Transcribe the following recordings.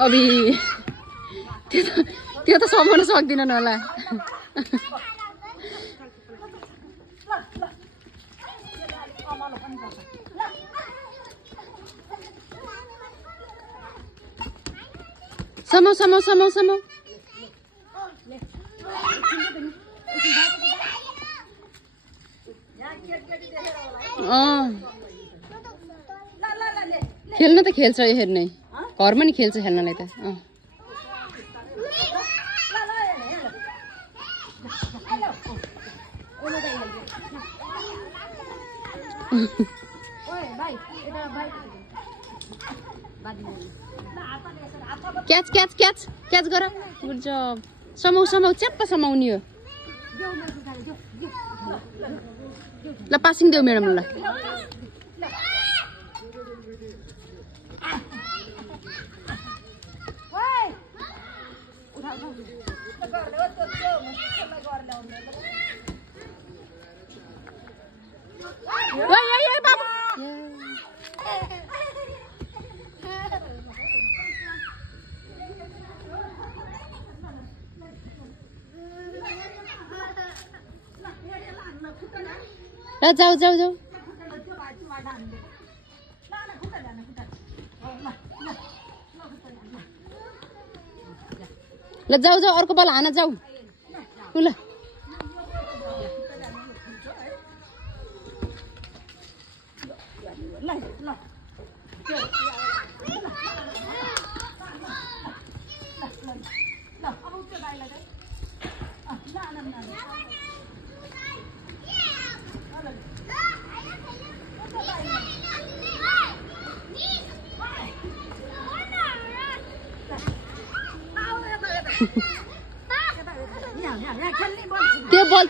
अभी त्यो त समाउन सक्दिनन् होला समाउ समाउ समाउ समाउ खेल्न त खेल्छ यो हेर्नै घरमा नि खेल्छ खेल्नलाई त क्याच क्याच क्याच क्याच गर गुड जब समाउ समाउ च्याप्प समाउनी हो ल पासिङ देऊ म्याडम ल ल जाऊ जाऊ जाऊ ल जाऊ जाऊ अर्को बल हान जाऊ ल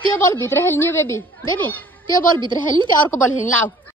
त्यो बल भित्र हेल्ने बेबी बेबी त्यो बल भित्र हेल्ने त्यो अर्को बल हेल्ने लाऊ